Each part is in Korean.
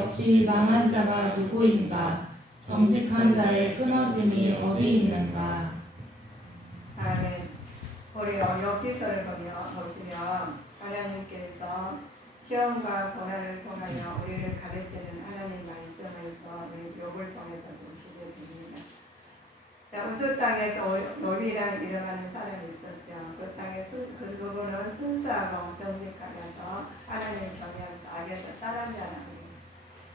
없이 망한 자가 누구인가? 정직한 자의 끊어짐이 어디 있는가? 아멘. 우리 엽기서를 보시면 하나님께서 시험과 고난을 통하여 우리를 가르치는 하나님 말씀에서 우리 욥을 통해서 보시게 됩니다. 우스 땅에서 욥이라는 이름하는 사람이 있었죠. 그 땅에 그분은 순수하고 정직하여서 하나님을 경외하면서 악에서 떠난 자랍니다.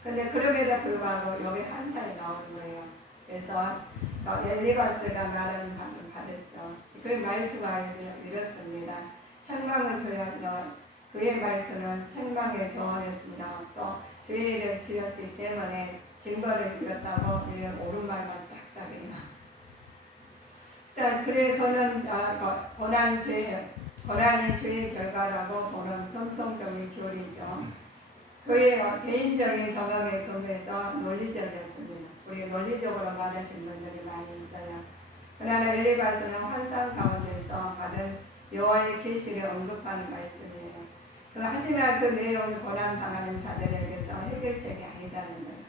근데 그럼에도 불구하고 욥이 한탄이 나오는 거예요. 그래서 엘리바스가 말하는 방을 받았죠. 그 말투가 이렇습니다. 책망을 줘야 그의 말투는 책망에 조언했습니다. 또 죄를 지었기 때문에 증거를 이뤘다고 이런 옳은 말만 딱딱해요. 그래 그는 고난이 죄의 결과라고 보는 전통적인 교리죠. 그의 개인적인 경험에 근거해서 논리적이었습니다. 우리 논리적으로 말하시는 분들이 많이 있어요. 그러나 엘리바스는 환상 가운데서 받은 여호와의 계시를 언급하는 말씀이에요. 하지만 그 내용이 고난당하는 자들에게서 해결책이 아니다는 거예요.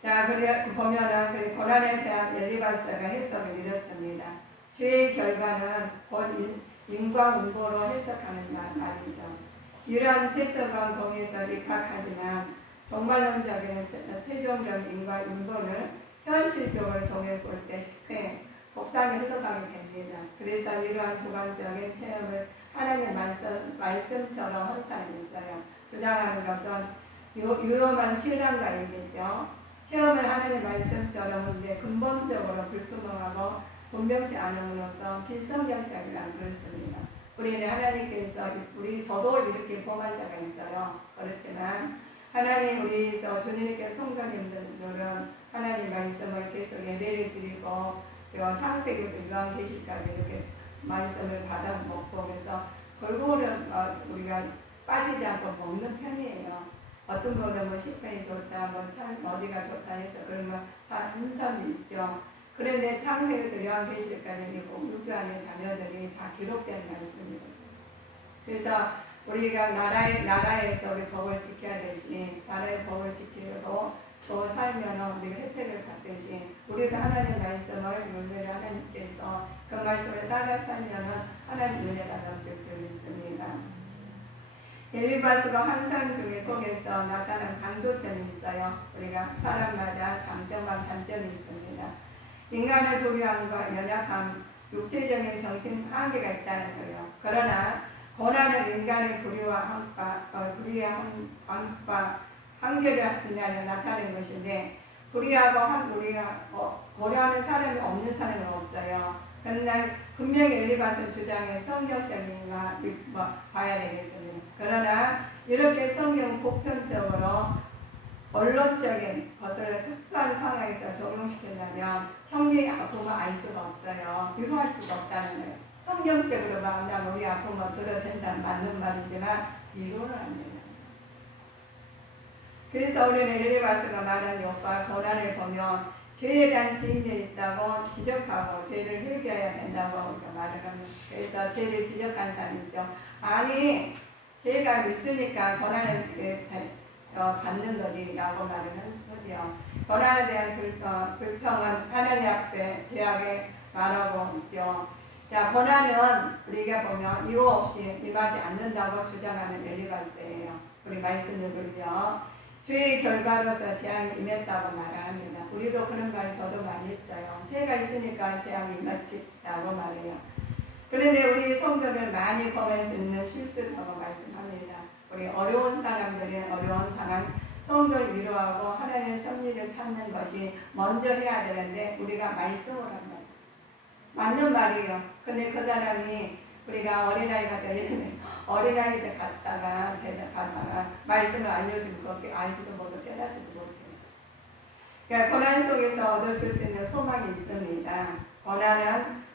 자, 그래 보면은 고난에 대한 엘리바스가 해석을 이렇습니다. 죄의 결과는 곧 인과응보로 해석하는 말이죠. 이러한 세석은 공에서 입학하지만 종말론적인 최종적인 인과응보를 현실적으로 정해볼 때 쉽게 독단히 흘러가게 됩니다. 그래서 이러한 주관적인 체험을 하나님의 말씀처럼 한 사람이 있어요. 주장하는 것은 유효한 신앙가이겠죠. 체험을 하나님의 말씀처럼 하는데 근본적으로 불투명하고 분명치 않음으로써 비성경적이라는 그렇습니다. 우리는 하나님께서 저도 이렇게 범할 때가 있어요. 그렇지만 하나님 우리 주님께 성도님들은 하나님 말씀을 계속 예배를 드리고 창세기부터 요한계시까지 이렇게 말씀을 받아 먹고 그래서 결국은 우리가 빠지지 않고 먹는 편이에요. 어떤 분은 뭐 식품이 좋다, 어디가 좋다 해서 그러면 인상이 있죠. 그런데 창세기부터 요한계시까지 우주 안에 자녀들이 다 기록된 말씀이거든요. 그래서 우리가 나라에서 우리 법을 지켜야 되시, 나라의 법을 지키고 또 살면 우리가 혜택을 받듯이 우리도 하나님의 말씀을 윤회를 하나님께서 그 말씀을 따라 살면 하나님 은혜가 넘칠 줄 믿습니다. 엘리바스가 환상 중에 속에서 나타난 강조점이 있어요. 우리가 사람마다 장점과 단점이 있습니다. 인간의 불의함과 연약함, 육체적인 정신 한계가 있다는 거예요. 그러나 고난은 인간의 불의와 한계를 인하여 나타낸 것인데 불의하고 고난하는 사람이 없는 사람은 없어요. 그러나 분명히 엘리바스 주장의 성경적인가 봐야 되겠습니다. 그러나 이렇게 성경 보편적으로 언론적인 것을 특수한 상황에서 적용시킨다면 형제의 아픔을 알 수가 없어요. 위로할 수가 없다는 거예요. 성경적으로 말하면 우리 아픔을 들어도 된다는 맞는 말이지만 위로는 안 된다. 그래서 우리는 엘리바스가 말한 욥과 고난을 보면 죄에 대한 증인이 있다고 지적하고 죄를 회개해야 된다고 말을 합니다. 그래서 죄를 지적한 사람이 있죠. 아니 죄가 있으니까 고난을 받는 거지라고 말을 한 거지요. 고난에 대한 불평은 하나님 앞에 죄악에 말하고 있죠. 자, 고난은 우리가 보면 이유 없이 임하지 않는다고 주장하는 엘리바스예요. 우리 말씀을요. 죄의 결과로서 재앙이 임했다고 말합니다. 우리도 그런 말 저도 많이 했어요. 죄가 있으니까 재앙이 임했지라고 말해요. 그런데 우리 성도를 많이 범할 수 있는 실수라고 말씀합니다. 우리 어려운 사람들이 어려운 당한 성도를 위로하고 하나님의 섭리를 찾는 것이 먼저 해야 되는데 우리가 말씀을 한다. 맞는 말이에요. 근데 그 사람이 우리가 어린아이 때 갔다가 말씀을 알려주고 알지도 못하고 깨닫지도 못해요. 그러니까 고난 속에서 얻어줄 수 있는 소망이 있습니다.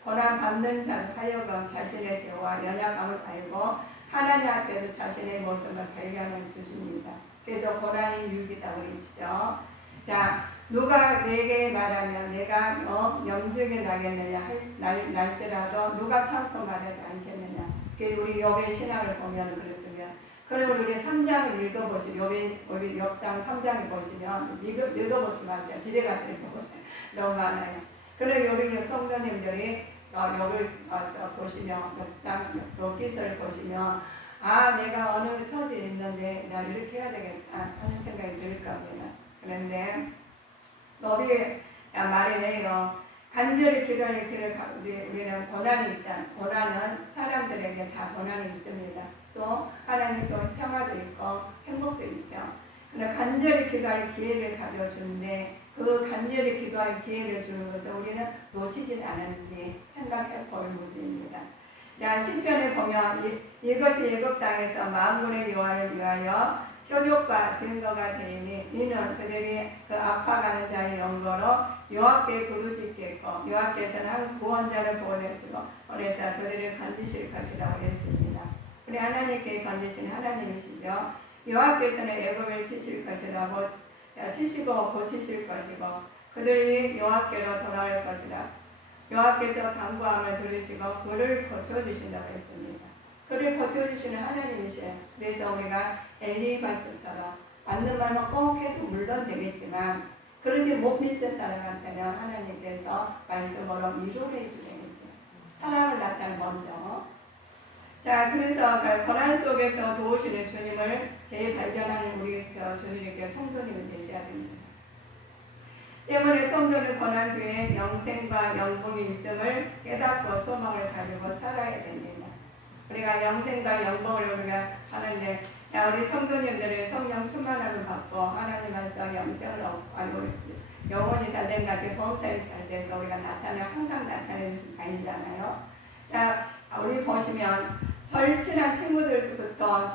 고난 받는 자 하여금 자신의 죄와 연약함을 알고 하나님 앞에서 자신의 모습을 발견해 주십니다. 그래서 고난이 유익이라고 그러시죠. 자, 누가 내게 말하면 내가 염증이 나겠느냐 날지라도 누가 참고 말하지 않겠느냐. 우리 욥의 신앙을 보면 그렇습니다. 그러면 우리 3장을 읽어보시면 우리 옆장 3장을 보시면 읽어보지 마세요. 집에 가서 읽어보세요. 너무 많아요. 그리고 우리 성도님들이 여기 와서 보시면 몇 기서를 보시면 내가 어느 처지에 있는데 나 이렇게 해야 되겠다 하는 생각이 들 겁니다. 그런데 너비 말이래요. 간절히 기도할 길을 우리는 고난이 있잖아. 고난은 사람들에게 다 고난이 있습니다. 또 하나님 또 평화도 있고 행복도 있죠. 그러나 간절히 기도할 기회를 가져주는데 그 간절히 기도할 기회를 주는 것을 우리는 놓치진 않았는지 생각해 볼 문제입니다. 자, 시편에 보면 이것이 애굽 땅에서 만군의 여호와를 위하여 표적과 증거가 되니 이는 그들이 그 아파가는 자의 연고로 여호와께 부르짖겠고 여호와께서는 한 구원자를 보내서 그들을 건지실 것이라고 했습니다. 우리 하나님께 건지신 하나님이시죠. 여호와께서는 애굽을 치실 것이라 치시고 고치실 것이고 그들이 여호와께로 돌아올 것이라 여호와께서 간구함을 들으시고 그를 고쳐주신다고 했습니다. 그를 고쳐주시는 하나님이세요. 그래서 우리가 엘리바스처럼 맞는 말만 꼭 해도 물론 되겠지만 그러지 못 믿는 사람한테는 하나님께서 말씀으로 위로해 주시겠죠. 사랑을 나타내 먼저. 자, 그래서 고난 속에서 도우시는 주님을 재발견하는 우리 주님에게 성도님이 되셔야 됩니다. 때문에 성도는 고난 뒤에 영생과 영광이 있음을 깨닫고 소망을 가지고 살아야 됩니다. 우리가 영생과 영광을 우리가 하는데, 자, 우리 성도님들의 성령 충만함을 받고 하나님 안에서 영생을 얻고 영원히 살된 같이 범사에 잘 돼서 우리가 항상 나타내는 아니잖아요. 자, 우리 보시면 절친한 친구들부터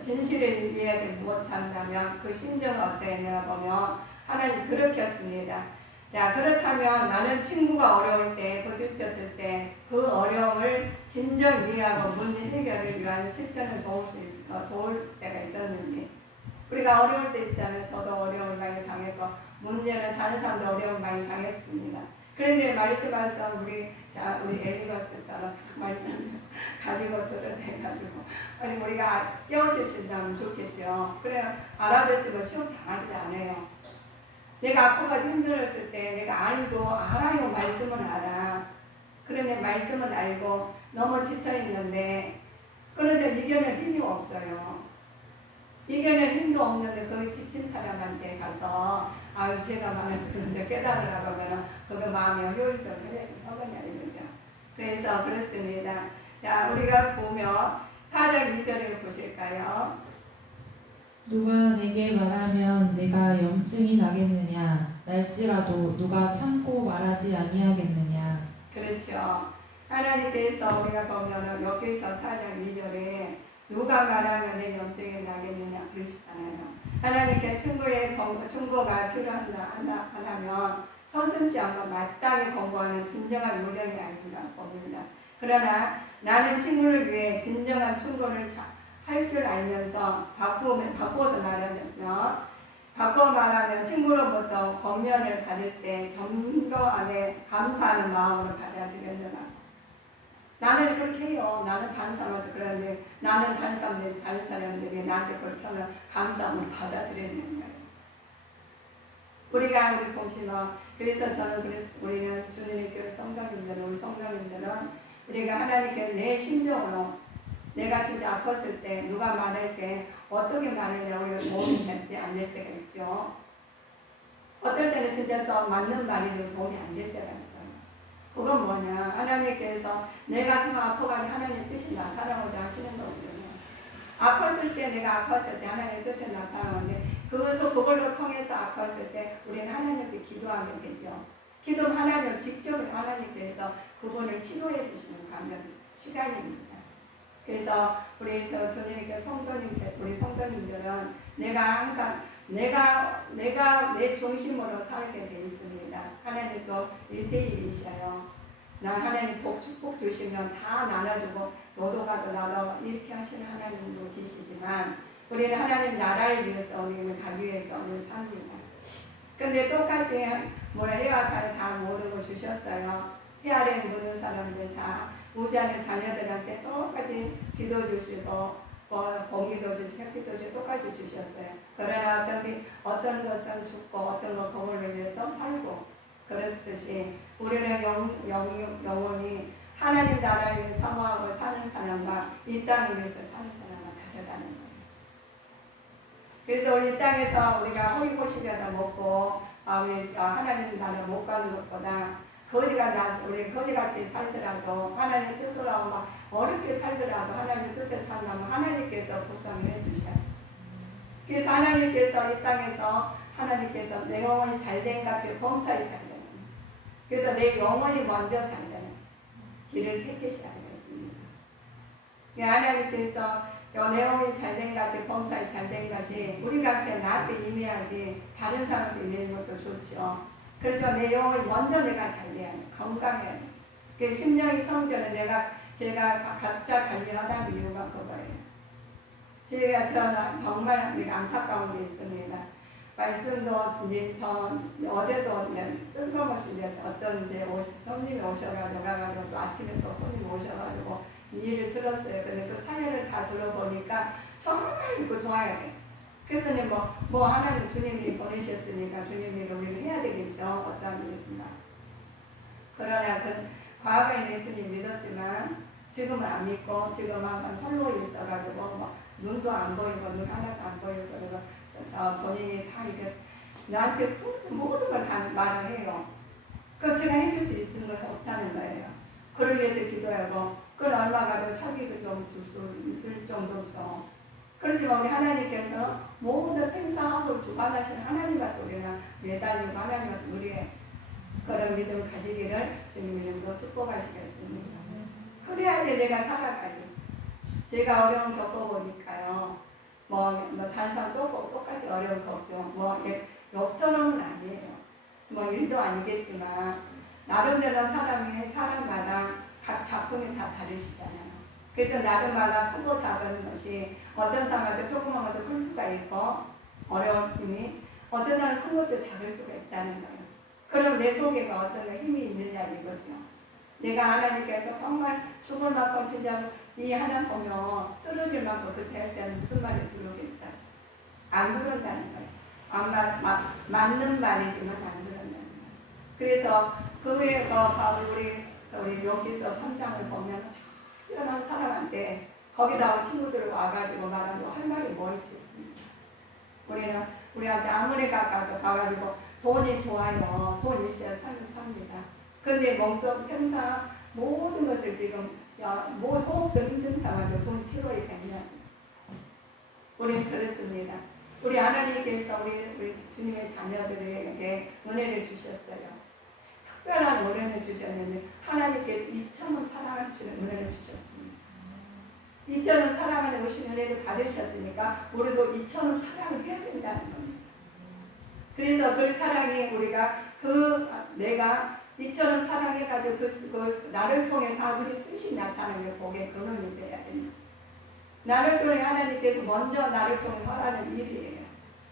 진실을 이해하지 못한다면 그 심정은 어떠했냐 보면 하나님 그렇게 했습니다. 자, 그렇다면 나는 친구가 어려울 때, 부딪혔을 때 그 어려움을 진정 이해하고 문제 해결을 위한 실천을 도울 때가 있었는데 우리가 어려울 때 있잖아요. 저도 어려움을 많이 당했고 문제는 다른 사람도 어려움을 많이 당했습니다. 그런데 말씀하셔서 우리 엘리바스처럼 말씀 가지고 들어내가지고 아니 우리가 깨워주신다면 좋겠죠. 그래 알아듣지만 시험 당하지 않아요. 내가 아파가지고 힘들었을 때 내가 알아요. 말씀은 알아. 그런데 말씀은 알고 너무 지쳐있는데 그런데 이겨낼 힘이 없어요. 이겨낼 힘도 없는데 그 지친 사람한테 가서 죄가 많아서 그런데 깨달으라고 하면 그거 마음이 효율적으로 하거냐 이거죠. 그래서 그렇습니다. 자, 우리가 보면 4절 2절을 보실까요? 누가 내게 말하면 내가 염증이 나겠느냐 날지라도 누가 참고 말하지 아니하겠느냐. 그렇죠. 하나님께서 우리가 보면 여기서 4절 2절에 누가 말하면 내 염증이 나겠느냐 그러시잖아요. 하나님께 충고가 필요하다면 서슴지 않고 마땅히 공부하는 진정한 요령이 아닌가 봅니다. 그러나 나는 친구를 위해 진정한 충고를 할 줄 알면서 바꾸어서 말하면 친구로부터 권면을 받을 때 겸허 안에 감사하는 마음으로 받아들였느라. 나는 그렇게 해요. 나는 다른 사람한테 그러는데 나는 다른 사람들이 나한테 그렇게 하면 감사함을 받아들였는 거예요. 우리 보시면 그래서 우리는 주님의 교회 우리 성도님들은 우리가 하나님께 내 심정으로 내가 진짜 아팠을 때 누가 말할 때 어떻게 말하냐 우리가 도움이 될지 안 될 때가 있죠. 어떨 때는 진짜 맞는 말이 도움이 안 될 때가 있어요. 그건 뭐냐 하나님께서 내가 지금 아파가지고 하나님의 뜻이 나타나고자 하시는 거거든요. 아팠을 때 내가 아팠을 때 하나님의 뜻이 나타나는데 그걸로 통해서 아팠을 때 우리는 하나님께 기도하면 되죠. 기도는 하나님을 직접 하나님께서 그분을 치료해 주시는 시간입니다. 그래서 우리 주님께 우리 성도님들은 내가 항상 내가 내 중심으로 살게 되어 있습니다. 하나님도 1대1이셔요. 난 하나님 축복 주시면 다 나눠주고 너도 가도 나도 이렇게 하시는 하나님도 계시지만 우리는 하나님 나라를 위해서 우리를 가기 위해서 우리를 삽니다. 근데 똑같이 해와타를 다 모든 걸 주셨어요. 해아래 모든 사람들 다 우주하는 자녀들한테 똑같이 기도 주시고 공기도 주시고 햇빛도 주시고 똑같이 주셨어요. 그러나 어떤 것은 죽고 어떤 것 그걸로 위해서 살고 그렇듯이 우리는 영혼이 하나님 나라를 사모하고 사는 사람과 이 땅을 위해서 사는 사람과 다르다는 거예요. 그래서 우리 이 땅에서 우리가 호의호식이라도 먹고 하나님 나라 못 가는 것보다 우리 거지같이 살더라도 하나님 뜻으로 막 어렵게 살더라도 하나님 뜻에 산다면 하나님께서 보상을 해주셔요. 그래서 하나님께서 이 땅에서 하나님께서 내 영혼이 잘된 같이 범사에 잘되는 그래서 내 영혼이 먼저 잘되는 길을 택하셔야 되겠습니다. 하나님께서 내 영혼이 잘된 같이 범사에 잘된 것이 우리가 나한테 임해야지 다른 사람한테 임하는 것도 좋죠. 그래서 내 영혼이 먼저 내가 잘 돼야 돼. 건강해야 돼. 그 심령이 성전에 제가 각자 관리하다는 이유가 그거예요. 저는 정말 안타까운 게 있습니다. 말씀도 이제 어제도 뜬금없이 어떤 손님이 오셔가지고 또 아침에 또 손님 오셔가지고 이 일을 들었어요. 근데 그 사연을 다 들어보니까 정말 이거 도와야 돼. 그래서 뭐 하나님 주님이 보내셨으니까 주님이 우리를 해야 되겠죠. 어떠한 일이나. 그러나 그 과거에는 예수님 믿었지만 지금은 안 믿고 지금은 홀로 있어가지고 눈도 안 보이고 눈 하나도 안 보여서 본인이 다 이게 나한테 모든 걸 다 말을 해요. 그 제가 해줄 수 있는 걸 없다는 거예요. 그를 위해서 기도하고 그걸 얼마 가도 차비도 좀 줄 수 있을 정도죠. 그렇지만 우리 하나님께서 모든 생사하고 주관하시는 하나님과 우리는 매달리고 하나님과 우리의 그런 믿음을 가지기를 주님 이름으로 축복하시겠습니다. 그래야지 내가 살아가지. 제가 어려움 겪어보니까요. 다른 사람 똑같이 어려움 겪죠. 욕처럼은 아니에요. 일도 아니겠지만 나름대로 사람마다 각 작품이 다 다르시잖아요. 그래서 나름마다 크고 작은 것이 어떤 사람한테 조그만 것도 클 수가 있고 어려움이 어떤 사람은 큰 것도 작을 수가 있다는 거예요. 그럼 내 속에 어떤 힘이 있느냐 이거죠. 내가 하나님께서 정말 죽을 만큼 진짜 이 하나 보면 쓰러질 만큼 그때 할 때는 무슨 말이 들어오겠어요? 안 들은다는 거예요. 맞는 말이지만 안 들은다는 거예요. 그래서 그게 바로 우리 여기서 3장을 보면 뛰어난 사람한테 거기다 친구들 와가지고 말하고 할 말이 뭐 있겠습니까? 우리한테 아무리 가가지고 돈이 좋아요. 돈 있어야 삽니다. 그런데 몸속 생사 모든 것을 지금 호흡도 힘든 상황에서 돈 필요해 되냐? 우리는 그렇습니다. 우리 하나님께서 우리 주님의 자녀들에게 은혜를 주셨어요. 특별한 은혜를 주셨는데 하나님께서 이처럼 사랑하시는 은혜를 주셨습니다. 이처럼 사랑하는 오신 은혜를 받으셨으니까 우리도 이처럼 사랑을 해야 된다는 겁니다. 그래서 그 사랑이 내가 이처럼 사랑해가지고 그 나를 통해서 아버지 뜻이 나타나는 게 복의 근원이 돼야 됩니다. 나를 통해 하나님께서 먼저 나를 통해 하라는 일이에요.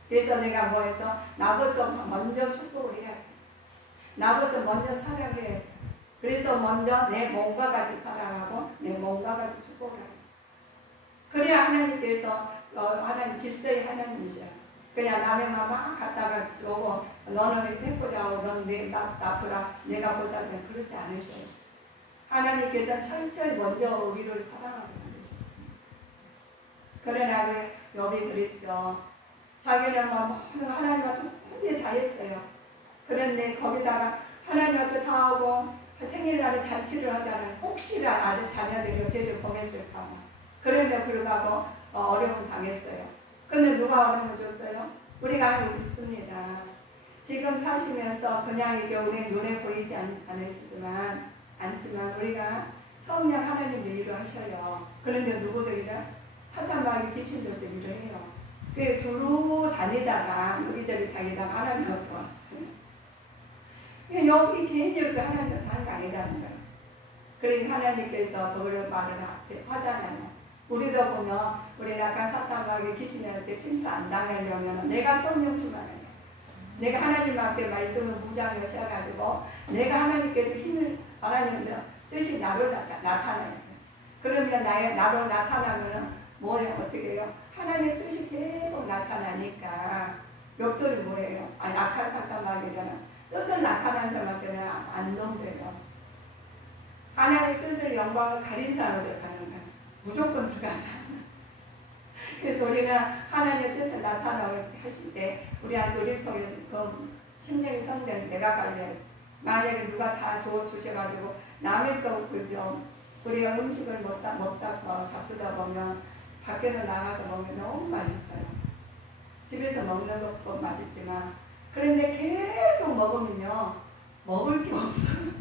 그래서 내가 뭐해서 나부터 먼저 축복을 해야 돼. 나부터 먼저 사랑을 해야 돼. 그래서 먼저 내 몸과 같이 사랑하고 내 몸과 같이 축복을 하고 그래야 하나님께서 하나님 질서의 하나님이셔. 그냥 남의 맘 막 갖다가 주고 너는 해보자 하고 너는 놔두라 내가 보살펴 그렇지 않으셔요. 하나님께서 철저히 먼저 우리를 사랑하고 만드셨습니다. 그러나 그 욥이 그랬죠. 자기는 모든 하나님한테 혼자 다 했어요. 그런데 거기다가 하나님한테 다 하고 생일날에 잔치를 하잖아요. 혹시나 아들 자녀들이 제주 보냈을까. 그런데 불구하고 어려움 당했어요. 근데 누가 어려움을 줬어요? 우리가 알고 있습니다. 지금 사시면서 그냥 이렇게 우리 눈에 보이지 않으시지만 우리가 성령 하나님도 일을 하셔요. 그런데 누구도 일을 사탄마귀 귀신들도 일을 해요. 그 두루 다니다가 여기저기 다니다가 하나님 앞에 왔어요. 여기 괜히 이렇게 하나님 앞에 사는 거 아니다는 거예요. 그러니까 하나님께서 그걸 말을 하잖아요. 우리도 보면 우리 약간 사탄마귀 귀신한테 침투 안 당하려면 내가 성령 충만해요. 내가 하나님 앞에 말씀을 무장하셔가지고 내가 하나님께서 힘을 하나님의 뜻이 나로 나타나요. 그러면 나로 나타나면은 뭐예요? 어떻게 해요? 하나님의 뜻이 계속 나타나니까 욥들이 뭐예요? 아니 악한 사탄 마귀잖아. 뜻을 나타나는 사람한테는 안 넘겨요. 하나님의 뜻을 영광을 가린 사람으로 가는 거야. 무조건 들어가지 않아. 그래서 우리는 하나님의 뜻을 나타나게 하실 때 우리를 통해 그 심령이 성된 내가 관리해. 만약에 누가 다 주셔가지고 남의 거 그죠? 우리가 음식을 먹다 잡수다 보면 밖에서 나가서 먹으면 너무 맛있어요. 집에서 먹는 것도 맛있지만 그런데 계속 먹으면요 먹을 게 없어요.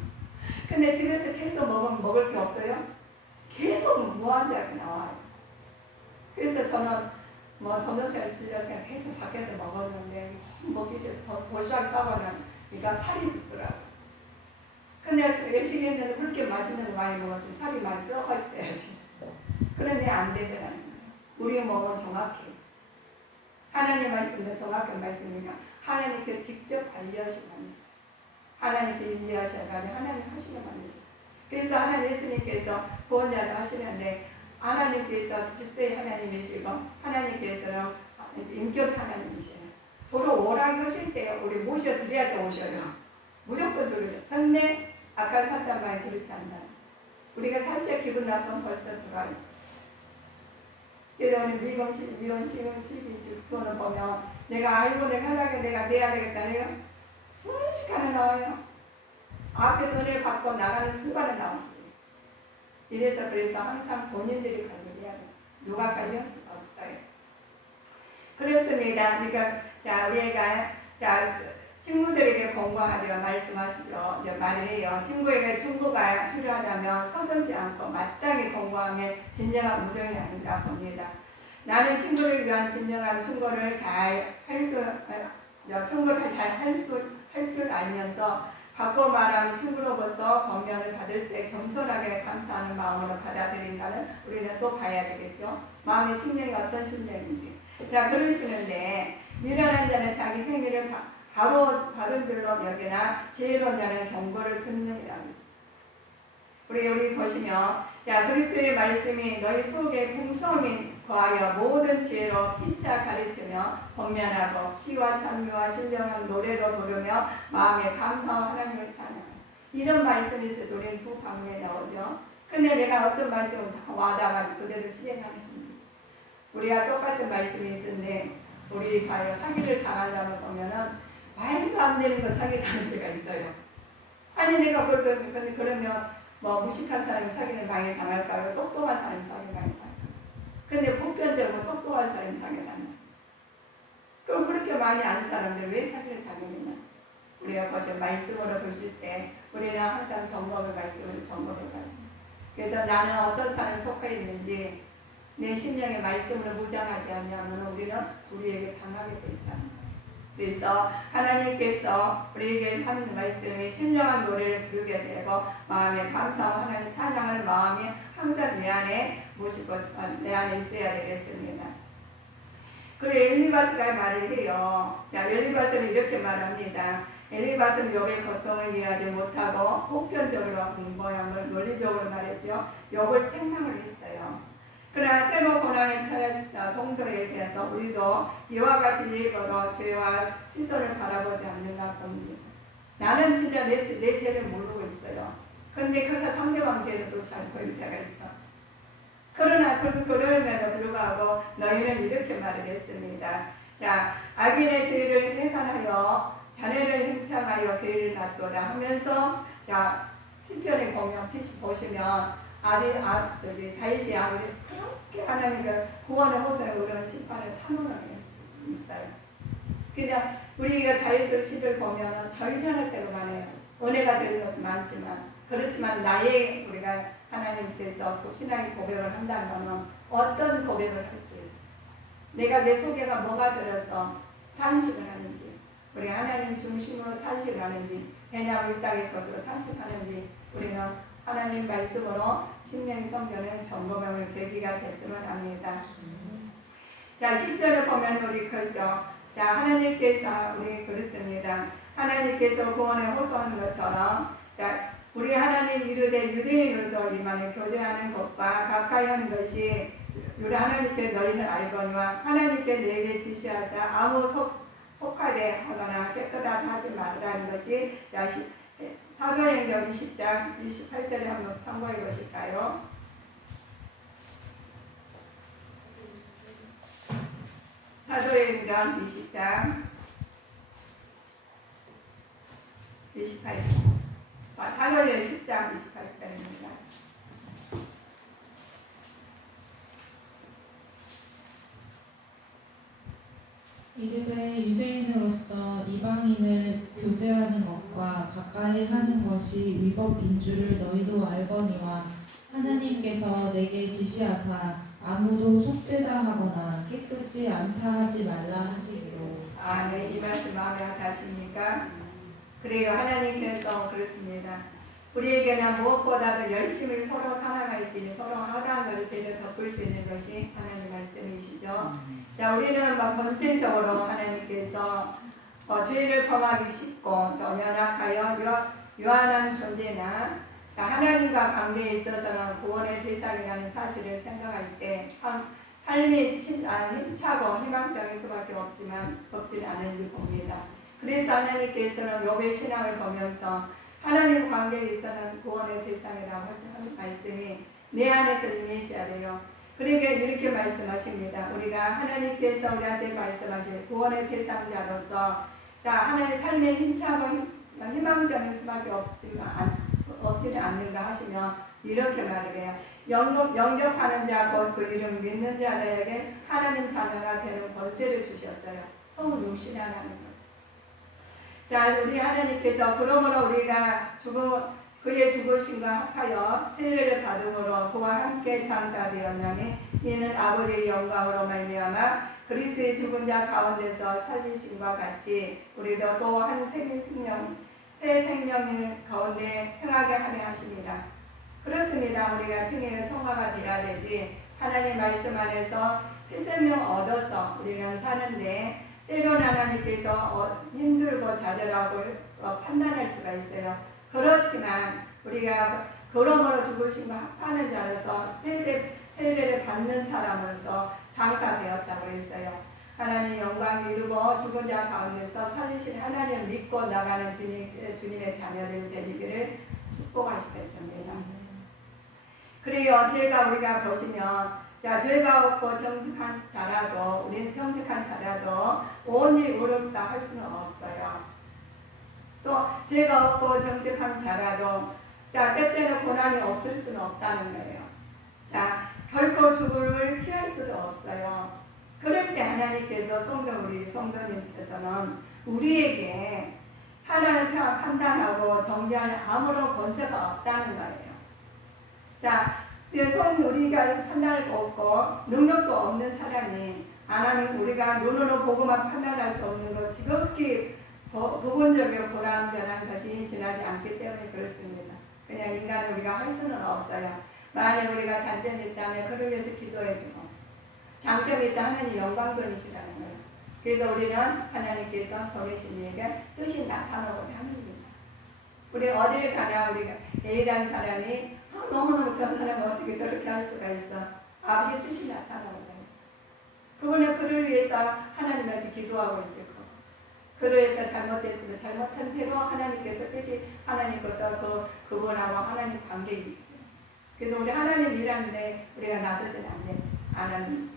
근데 집에서 계속 먹으면 먹을 게 없어요. 계속 무한대하게 나와요. 그래서 저는 점심시간 시절 때 계속 밖에서 먹었는데 먹기 싫어서 도시락 싸거나 그러니까 살이 붙더라고요. 근데 외식했는데 그렇게 맛있는 거 많이 먹었으면 살이 많이 뼈가 있어야지. 그런데 안 되더라는 거예요. 우리 몸은 정확히 하나님 말씀도 정확한 말씀이니까 하나님께서 직접 관리하시고 만드세요. 하나님께 인지하셔가지고 하나님 하시고 만드세요. 그래서 하나님 예수님께서 구원자를 하시는데 하나님께서 실제 하나님이시고 하나님께서는 인격 하나님이세요. 도로 오라게 하실 때 우리 모셔드려야 돼 오셔요. 무조건 들어요. 근데 아까 사탄 말 그렇지 않나. 우리가 살짝 기분 나쁘면 벌써 들어와 있어. 그래서 우리 미경 12주는 보면 내가 아이고 내가 하려고 내가 내야 되겠다. 내가 순식간에 나와요. 앞에서 은혜 받고 나가는 순간에 나올 수 있어. 그래서 항상 본인들이 관리해야 돼. 누가 관리할 수가 없어요. 그렇습니다. 그러니까 우리가 친구들에게 공부하려 말씀하시죠. 이제 말을 해요. 친구에게 충고가 필요하다면 서슴지 않고 마땅히 공부하면 진정한 우정이 아닌가 봅니다. 나는 친구를 위한 진정한 충고를 잘 할 줄 알면서 바꿔 말하면 친구로부터 권면을 받을 때 겸손하게 감사하는 마음으로 받아들인다는 우리는 또 봐야 되겠죠. 마음의 심령이 어떤 심령인지. 그러시는데 미련한 자는 자기 행위를 바른 줄로 여기나 지혜로운 자는 경고를 듣느니라. 우리 보시면 그리스도의 말씀이 너희 속에 풍성히 거하여 모든 지혜로 피차 가르치며 권면하고 시와 찬미와 신령한 노래로 부르며 마음에 감사와 하나님을 찬양하라. 이런 말씀이 있어서 우리는 두 방면에 나오죠. 근데 내가 어떤 말씀을 다 와닿아가지고 그대로 실행하는 겁니다. 우리가 똑같은 말씀이 있었는데 우리 과연 사기를 당하려면 보면은 말도 안 되는 거 사기당하는 데가 있어요. 아니 내가 그러면 무식한 사람이 사기를 많이 당할까요? 똑똑한 사람이 사기를 많이 당할까요? 근데 보편적으로 똑똑한 사람이 사기를 당해요. 그럼 그렇게 많이 아는 사람들 왜 사기를 당하느냐? 우리가 벌써 말씀으로 보실 때 우리는 항상 말씀으로 점검을 가요. 그래서 나는 어떤 사람에 속해 있는지 내 심령의 말씀으로 무장하지 않냐면 우리는 우리에게 당하게 돼 있다는 거예요. 그래서 하나님께서 우리에게 하는 말씀이 신령한 노래를 부르게 되고 마음에 감사와 하나님 찬양할 마음이 항상 내 안에 내 안에 있어야 되겠습니다. 그리고 엘리바스가 말을 해요. 엘리바스는 이렇게 말합니다. 엘리바스는 욥의 고통을 이해하지 못하고 보편적으로 모양을 논리적으로 말했죠. 욥을 책망을 했어요. 그러나 때로 고난을 찾은 성도에 대해서 우리도 이와 같이 예고로 죄와 시선을 바라보지 않는가 봅니다. 나는 진짜 내 죄를 모르고 있어요. 그런데 그 상대방 죄를 또 잘 보일 때가 있어. 그러나 그럼에도 불구하고 너희는 이렇게 말을 했습니다. 악인의 죄를 해산하여 자네를 행탕하여 죄를 낫도다 하면서 시편에 보시면 다윗이 아무리 그렇게 하나님과 구원의 호소에 오르는 심판을 탄원을 있어요. 그냥 우리가 다윗의 시를 보면 절견할 때가 많아요. 은혜가 되는 것도 많지만 그렇지만 우리가 하나님께서 신앙의 고백을 한다면 어떤 고백을 할지 내가 내 속에가 뭐가 들어서 탄식을 하는지 우리 하나님 중심으로 탄식을 하는지 왜냐하면 이 땅의 것으로 탄식하는지 우리는 하나님 말씀으로 신령 성경을 점검하는 계기가 됐으면 합니다. 10절을 보면 우리 그렇죠. 하나님께서 우리 그렇습니다. 하나님께서 구원에 호소하는 것처럼 우리 하나님 이르되 유대인으로서 이만을 교제하는 것과 가까이 하는 것이 우리 하나님께 너희는 알거니와 하나님께 내게 지시하사 아무 속하되 하거나 깨끗하다 하지 말라는 것이 사도행전 20장 28절에 한번 참고해 보실까요? 사도행전 20장 28절. 사도행전 10장 28절입니다. 이르되 유대인으로서 이방인을 교제하는 것과 가까이 하는 것이 위법인 줄을 너희도 알거니와 하나님께서 내게 지시하사 아무도 속되다 하거나 깨끗지 않다 하지 말라 하시기로. 네, 이 말씀 마음에 와닿으십니까? 그래요. 하나님께서 그렇습니다. 우리에게는 무엇보다도 열심히 서로 사랑할지 서로 하다한 것을 제대로 덮을 수 있는 것이 하나님 말씀이시죠. 자, 우리는 본질적으로 하나님께서 죄를 범하기 쉽고 또 연약하여 유한한 존재나 하나님과 관계에 있어서는 구원의 대상이라는 사실을 생각할 때 삶이 힘차고 희망적일 수밖에 없지는 않은지 봅니다. 그래서 하나님께서는 욥의 신앙을 보면서 하나님 관계에 있어서는 구원의 대상이라고 하는 말씀이 내 안에서 임하셔야 돼요. 그러니까 이렇게 말씀하십니다. 우리가 하나님께서 우리한테 말씀하실 구원의 대상자로서 하나님의 삶에 힘차고 희망적일 수밖에 없지는 않는가 하시며 이렇게 말을 해요. 영접하는 자 곧 그 이름 믿는 자들에게 하나님 자녀가 되는 권세를 주셨어요. 성육신하라는 거죠. 자, 우리 하나님께서 그러므로 우리가 그의 죽으심과 합하여 세례를 받음으로 그와 함께 장사되었나니 이는 아버지의 영광으로 말미암아 그리스도의 죽은 자 가운데서 살리심과 같이 우리도 또 한 새 생명을 가운데 행하게 하려 하십니다. 그렇습니다. 우리가 칭의의 성화가 되어야 되지 하나님 말씀 안에서 새 생명 얻어서 우리는 사는데 때로는 하나님께서 힘들고 좌절하고 판단할 수가 있어요. 그렇지만 우리가 그러므로 죽으심과 합하는 자로서 세례를 받는 사람으로서 장사되었다고 했어요. 하나님 영광이 이루고 죽은 자 가운데서 살리신 하나님을 믿고 나가는 주님의 자녀들 되시기를 축복하시겠습니다. 그래요. 우리가 보시면 죄가 없고 정직한 자라도 우리는 정직한 자라도 온전히 의롭다 할 수는 없어요. 또 죄가 없고 정직한 자라도 때때로 고난이 없을 수는 없다는 거예요. 결코 죽음을 피할 수도 없어요. 그럴 때 하나님께서 우리 성도님께서는 우리에게 사랑을 판단하고 정죄할 아무런 권세가 없다는 거예요. 우리가 판단할 거 없고 능력도 없는 사람이 하나님 우리가 눈으로 보고만 판단할 수 없는 것 지극히 부분적이고 불완전한 것이 지나지 않기 때문에 그렇습니다. 그냥 인간은 우리가 할 수는 없어요. 만약 우리가 단점이 있다면 그를 위해서 기도해주고 장점이 있다 하나님 영광 돌리시라는 거예요. 그래서 우리는 하나님께서 돌리시니까 뜻이 나타나고자 합니다. 우리 어디를 가나 우리가 A라는 사람이 너무너무 저 사람은 어떻게 저렇게 할 수가 있어. 아버지의 뜻이 나타나거든요. 그분은 그를 위해서 하나님한테 기도하고 있을 거고 그를 위해서 잘못됐으면 잘못한 대로 하나님께서 뜻이 하나님께서 그분하고 하나님 관계이기 때문에 그래서 우리 하나님 일하는데 우리가 나서지는 않는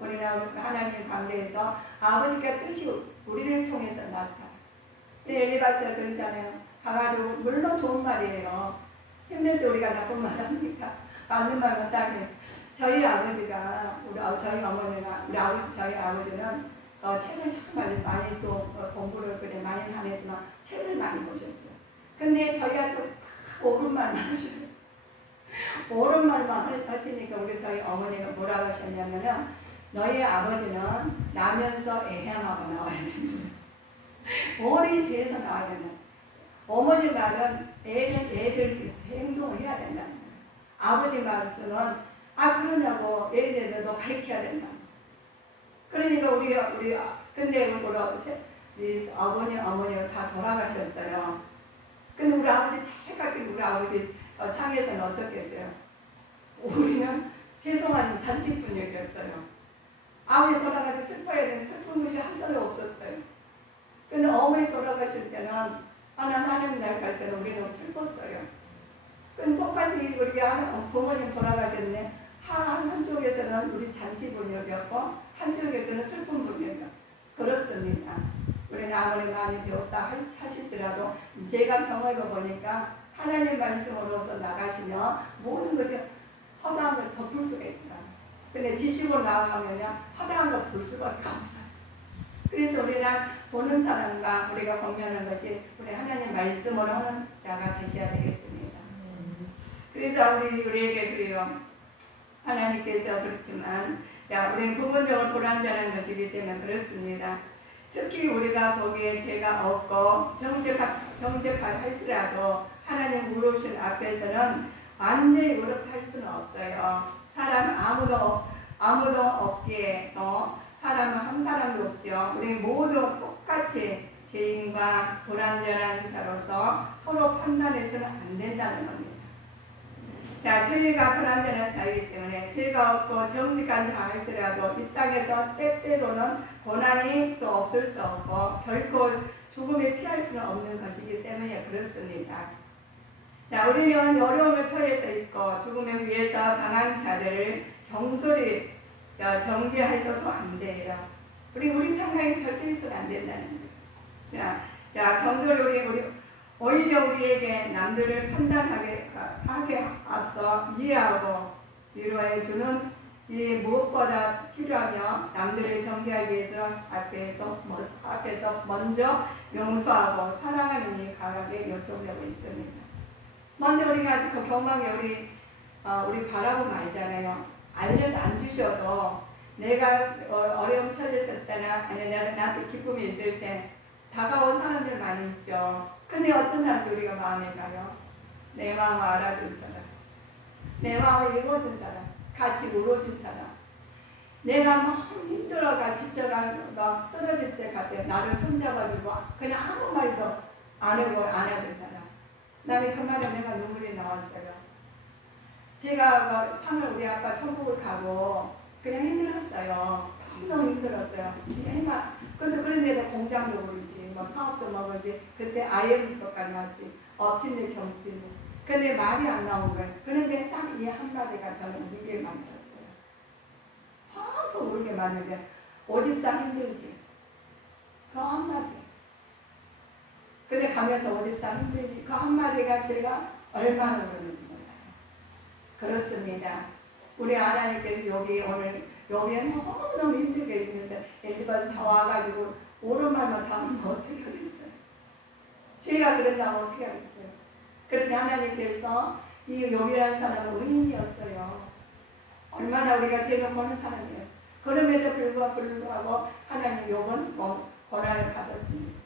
우리는 하나님 관계에서 아버지께 뜻이 우리를 통해서 나타나. 엘리바스가 그랬잖아요. 가가지고 물론 좋은 말이에요. 힘들 때 우리가 나쁜 말 합니까? 맞는 말 못하게. 저희 아버지가 저희 어머니가 저희 아버지는 책을 참 많이 또 공부를 그래 많이 안 했지만 책을 많이 보셨어요. 근데 저희한테 다 옳은 말만 하시고 옳은 말만 하시니까 저희 어머니가 뭐라고 하셨냐면은 너희 아버지는 나면서 애행하고 나와야 된다. 어른이 돼서 나와야 된다. 어머니 말은 애들 행동을 해야 된다는 거예요. 아버지 말씀은 그러냐고 애들도 가르쳐야 된다. 그러니까 근데 우리 어머니가 다 돌아가셨어요. 근데 우리 아버지 잘 가르친 우리 아버지 상에서는 어떻게 했어요? 우리는 죄송한 잔치분위기였어요. 아버지 돌아가서 슬퍼야 되는 슬픔이 한 살도 없었어요. 근데 어머니 돌아가실 때는 하나님 날 갈 때는 우리는 슬펐어요. 근데 똑같이 우리가 부모님 돌아가셨네. 한쪽에서는 우리 잔치 분위기였고 한쪽에서는 슬픈 분위기였고 그렇습니다. 우리는 아무리 많이 배웠다 하실지라도 제가 경험해 보니까 하나님 말씀으로서 나가시면 모든 것이 허다함을 덮을 수가 있구나. 근데 지식으로 나아가면요 허다함을 볼 수밖에 없어요. 그래서 우리는 보는 사람과 우리가 공유하는 것이 우리 하나님 말씀으로 하는 자가 되셔야 되겠습니다. 그래서 우리에게 그래요. 하나님께서 그렇지만 우리는 부분적으로 불완전한 것이기 때문에 그렇습니다. 특히 우리가 거기에 죄가 없고 정직하다 할지라도 하나님 부르신 앞에서는 완전히 의롭다 할 수는 없어요. 사람 아무도 없기에 사람은 한 사람도 없죠. 우리 모두 똑같이 죄인과 불완전한 자로서 서로 판단해서는 안 된다는 겁니다. 자, 저희가 불완전한 자이기 때문에 죄가 없고 정직한 자 할지라도 이 땅에서 때때로는 고난이 또 없을 수 없고 결코 죽음에 피할 수는 없는 것이기 때문에 그렇습니다. 자, 우리는 어려움을 처해서 있고 죽음에 위해서 당한 자들을 경솔히 정죄해서도 안 돼요. 우리 생각이 절대 있어서는 안 된다는 거예요. 자, 경솔히 우리 오히려 우리에게 남들을 판단하게 앞서 이해하고 위로해 주는 이 무엇보다 필요하며 남들을 정죄하기 위해서 앞에서 먼저 용서하고 사랑하는 이 강하게 요청되고 있습니다. 먼저 우리가 그 경망에 우리 바라고 말잖아요. 안 주셔도 내가 어려움 처했을 때나 아니 내가 나한테 기쁨이 있을 때 다가온 사람들 많이 있죠. 근데 어떤 사람들 우리가 마음에 가요? 내 마음을 알아준 사람, 내 마음을 읽어준 사람, 같이 울어준 사람. 내가 막 힘들어가 지쳐가 막 쓰러질 때 같아 나를 손잡아주고 그냥 아무 말도 안 하고 안아준 사람. 나는 그 말에 내가 눈물이 나왔어요. 제가 산을 우리 아빠 천국을 가고 그냥 힘들었어요. 너무 힘들었어요. 근데 그런데도 공장도 오르지, 뭐 사업도 먹었지. 그때 IMF까지 왔지. 엎친 데 경기도. 근데 말이 안 나온 거예요. 그런데 딱 이 한마디가 저는 울게 만들었어요. 펑펑 울게 만드는데 오집사 힘들지. 그 한마디. 근데 가면서 오집사 힘들지. 그 한마디가 제가 얼마나 그러는지 몰라요. 그렇습니다. 우리 하나님께서 여기에 너무너무 힘들게 있는데 엘리바도 다 와가지고 오른말만 다 하면 어떻게 하겠어요? 제가 그런다면 어떻게 하겠어요? 그런데 하나님께서 이 욥이라는 사람은 의인이었어요. 얼마나 우리가 대적하는 사람이에요. 그럼에도 불구하고 하나님 욥은 고난을 받았습니다.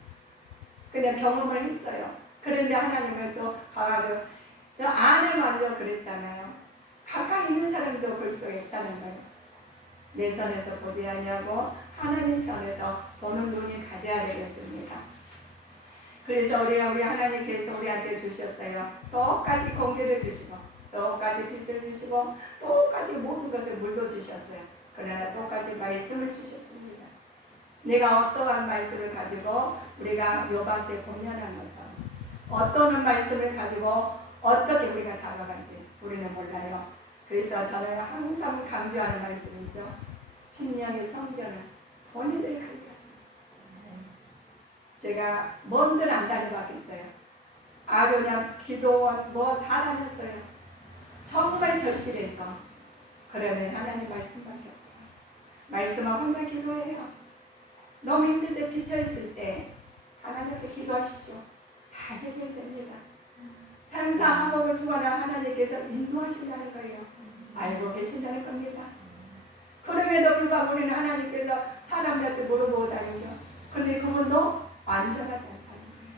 그냥 경험을 했어요. 그런데 하나님을 또 가가지고 아내만도 그랬잖아요. 가까이 있는 사람도 볼 수 있다는 거예요. 내 선에서 보지 아니하고 하나님 편에서 보는 눈이 가져야 되겠습니다. 그래서 우리 하나님께서 우리한테 주셨어요. 똑같이 공기를 주시고 똑같이 빛을 주시고 똑같이 모든 것을 물도 주셨어요. 그러나 똑같이 말씀을 주셨습니다. 내가 어떠한 말씀을 가지고 우리가 욥 때 공연한 것처럼 어떤 말씀을 가지고 어떻게 우리가 다가갈지 우리는 몰라요. 그래서 저는 항상 강조하는 말씀이죠. 심령의 성전은 본인들이 가져갔어요. 제가 뭔들 안 다녀봤겠어요. 아주 그냥 기도원 뭐 다 다녔어요. 정말 절실해서. 그러면 하나님 말씀밖에 없어요. 말씀만 혼자 기도해요. 너무 힘들 때 지쳐있을 때 하나님께 기도하십시오. 다 해결됩니다. 산사함업을 주거나 하나님께서 인도하신다는 거예요. 알고 계신다는 겁니다. 그럼에도 불구하고 우리는 하나님께서 사람들한테 물어보고 다니죠. 그런데 그분도 완전하지 않다는 거예요.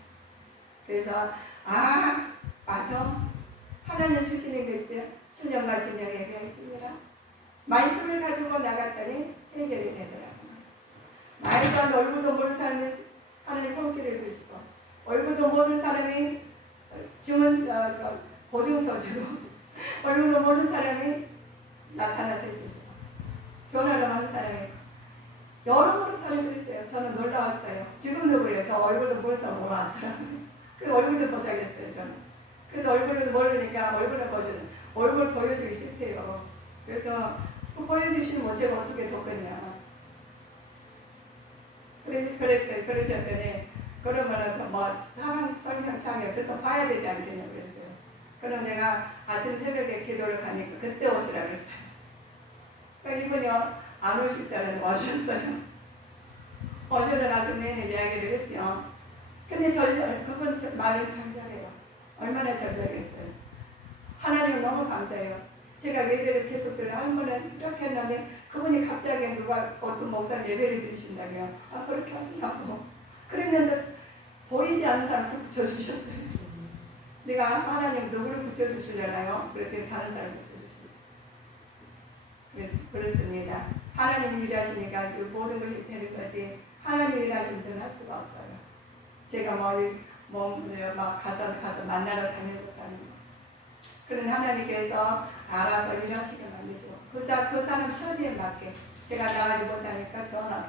그래서 맞아. 하나님 주시는 거지. 신령과 진령의 해결지니라. 말씀을 가지고 나갔더니 해결이 되더라고요. 말도 안 돼. 얼굴도 모르는 사람이 하나님 손길을 주시고 얼굴도 모르는 사람이 보증서 주고 얼굴도 모르는 사람이 나타나서 해주시고 전화로만 사랑해. 여러모로 다른 그랬어요. 저는 놀라웠어요. 지금도 그래요. 저 얼굴도 벌써 몰랐더라고요. 그 얼굴도 보자겠어요. 저는. 그래서 얼굴을 모르니까 얼굴을 보여주는 얼굴 보여주기 싫대요. 그래서 보여주시면 제가 어떻게 돕겠냐. 그러셨더니 그러면은 뭐 상황 설명창에 그래서 봐야 되지 않겠냐 그랬어요. 그럼 내가 아침 새벽에 기도를 가니까 그때 오시라 그랬어요. 그러니까 이분이 안 오실 줄 알았는데 오셨어요. 오셔서 나중에 이야기를 했죠. 근데 그분 말은 참 잘해요. 얼마나 절절했어요. 하나님 너무 감사해요. 제가 예배를 계속 들어요. 할머니는 이렇게 했는데 그분이 갑자기 누가 어떤 목사 예배를 드리신다고요. 아 그렇게 하시냐고. 그랬는데 보이지 않는 사람도 붙여주셨어요. 내가 하나님 누구를 붙여주시려나요? 그랬더니 다른 사람을 붙여주셨어요. 그렇습니다. 하나님이 일하시니까 그 모든 것이 되는 거지. 하나님이 일하시면 저는 할 수가 없어요. 제가 막 가서 만나러 다닐 것도 아니고. 그런 하나님께서 알아서 일하시게 만드시고 그 사람 처지에 맞게 제가 나가지 못하니까 저는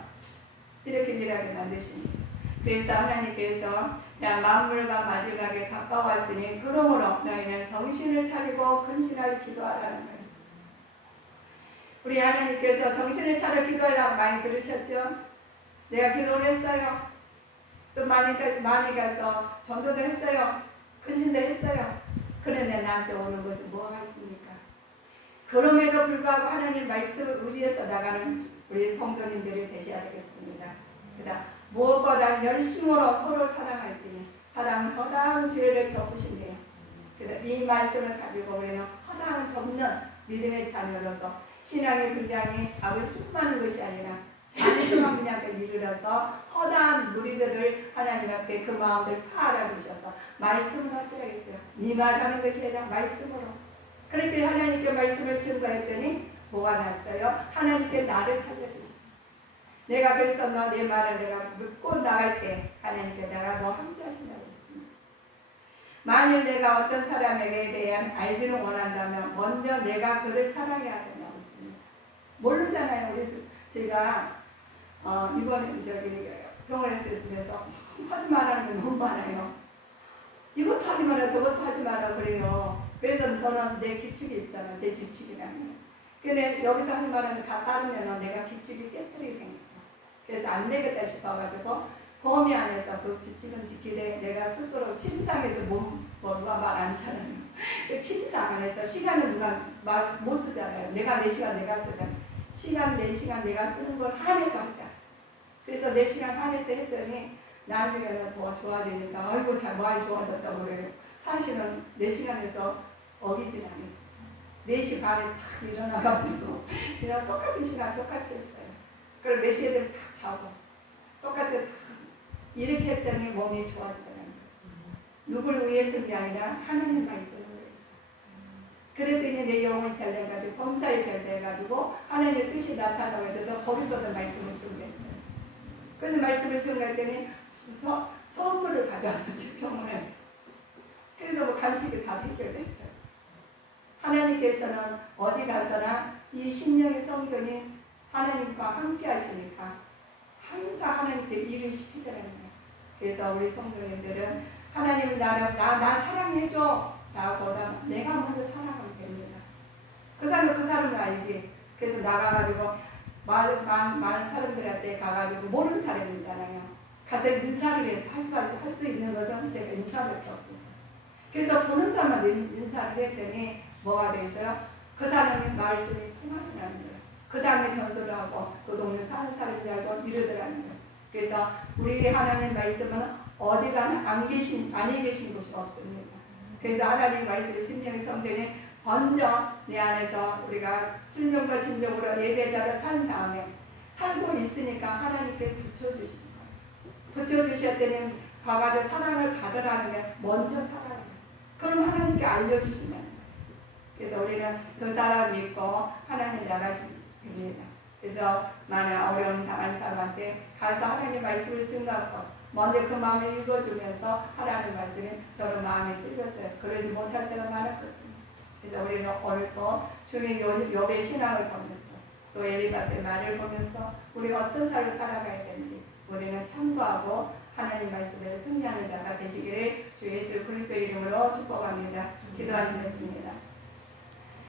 이렇게 일하게 만드십니다. 그래서 하나님께서 자 만물과 마지막에 가까웠으니 그러므로 너희는 정신을 차리고 근신하여 기도하라는 거예요. 우리 하나님께서 정신을 차려 기도하라고 많이 들으셨죠? 내가 기도를 했어요. 또 많이 가서 전도도 했어요. 근신도 했어요. 그런데 나한테 오는 것은 뭐가 있습니까? 그럼에도 불구하고 하나님 말씀을 의지해서 나가는 우리 성도님들이 되셔야 되겠습니다. 그다음 무엇보다 열심으로 서로 사랑할지니 사랑은 허다한 죄를 덮으신대요. 그래서 이 말씀을 가지고 우리는 허다한 덮는 믿음의 자녀로서 신앙의 분량이 아버지 조그마한 것이 아니라 자녀들만 분량을 이르러서 허다한 무리들을 하나님 앞에 그 마음을 다 알아주셔서 말씀을 하시라겠어요. 네 말하는 것이 아니라 말씀으로. 그렇게 하나님께 말씀을 증거했더니 뭐가 났어요? 하나님께 나를 살려주셨어요. 내가 그래서 너 내 말을 내가 믿고 나갈 때 하나님께 내가 너 함께 하신다고 했습니다. 만일 내가 어떤 사람에게 대한 알기를 원한다면 먼저 내가 그를 사랑해야 된다고 했습니다. 모르잖아요. 제가 이번에 병원에서 있으면서 하지 말라는 게 너무 많아요. 이것도 하지 마라 저것도 하지 마라 그래요. 그래서 저는 내 규칙이 있잖아요. 제 규칙이라면. 근데 여기서 하지 말라는 다 따르면 내가 규칙이 깨뜨리게 생겼어. 그래서 안 되겠다 싶어가지고 범위 안에서 그 규칙은 지키되 내가 스스로 침상에서 누가 말 안 하잖아요. 그 침상 안에서 시간을 누가 말 못 쓰잖아요. 내가 내 시간 내가 쓰잖아요. 시간 내 시간 내가 쓰는 걸 한해서 하자. 그래서 내 시간 한해서 했더니 나중에는 더 좋아지니까 아이고 잘 많이 좋아졌다고 그래요. 사실은 내 시간에서 어기진 않아요. 4시 반에 탁 일어나가지고 그냥 똑같은 시간 똑같이 했어요. 그리고 4시에 되면 탁 자고 똑같이 탁 이렇게 했더니 몸이 좋아지더라고요. 누굴 위해 쓴 게 아니라 하나님 말씀을 위해서. 그랬더니 내 영혼이 잘 돼가지고 범사에 잘 돼가지고 하나님의 뜻이 나타나고 해서 거기서도 말씀을 증거했어요. 그래서 말씀을 증거했더니 선물을 가져와서 병원에서 그래서 뭐 간식이 다 해결됐어요. 하나님께서는 어디 가서나 이 신령의 성전이 하나님과 함께 하시니까 항상 하나님께 일을 시키더라는 거예요. 그래서 우리 성도님들은 하나님 나 사랑해줘 라보다 내가 먼저 사랑하면 됩니다. 그 사람을 알지. 그래서 나가가지고 많은 사람들한테 가가지고 모르는 사람이잖아요. 가서 인사를 해서 할 수 있는 것은 제가 인사밖에 없었어요. 그래서 보는 사람만 인사를 했더니 뭐가 되겠어요? 그 사람의 말씀이 통하더라는 거예요. 그 다음에 전수를 하고 그 동네 사는 사람인 알고 이러더라는 거예요. 그래서 우리 하나님 말씀은 어디 가나 아니 계신 곳이 없습니다. 그래서 하나님 말씀의 심령의 성전에 먼저 내 안에서 우리가 순종과 진정으로 예배자로 산 다음에 살고 있으니까 하나님께 붙여주시는 거예요. 붙여주셨더니 가가지고 사랑을 받으라는 게 먼저 살아요. 그럼 하나님께 알려주신다는 거예요. 그래서 우리는 그 사람 믿고 하나님 나가시면 됩니다. 그래서 나는 어려움 당한 사람한테 가서 하나님의 말씀을 증거하고 먼저 그 마음을 읽어주면서 하나님의 말씀에 저는 마음에 찔렸어요. 그러지 못할 때가 많았거든요. 그래서 우리는 오늘 또 주의 욥의 신앙을 보면서 또 엘리바스의 말을 보면서 우리가 어떤 삶을 살아가야 되는지 우리는 참고하고 하나님 말씀대로 승리하는 자가 되시기를 주 예수 그리스도 이름으로 축복합니다. 기도하시겠습니다.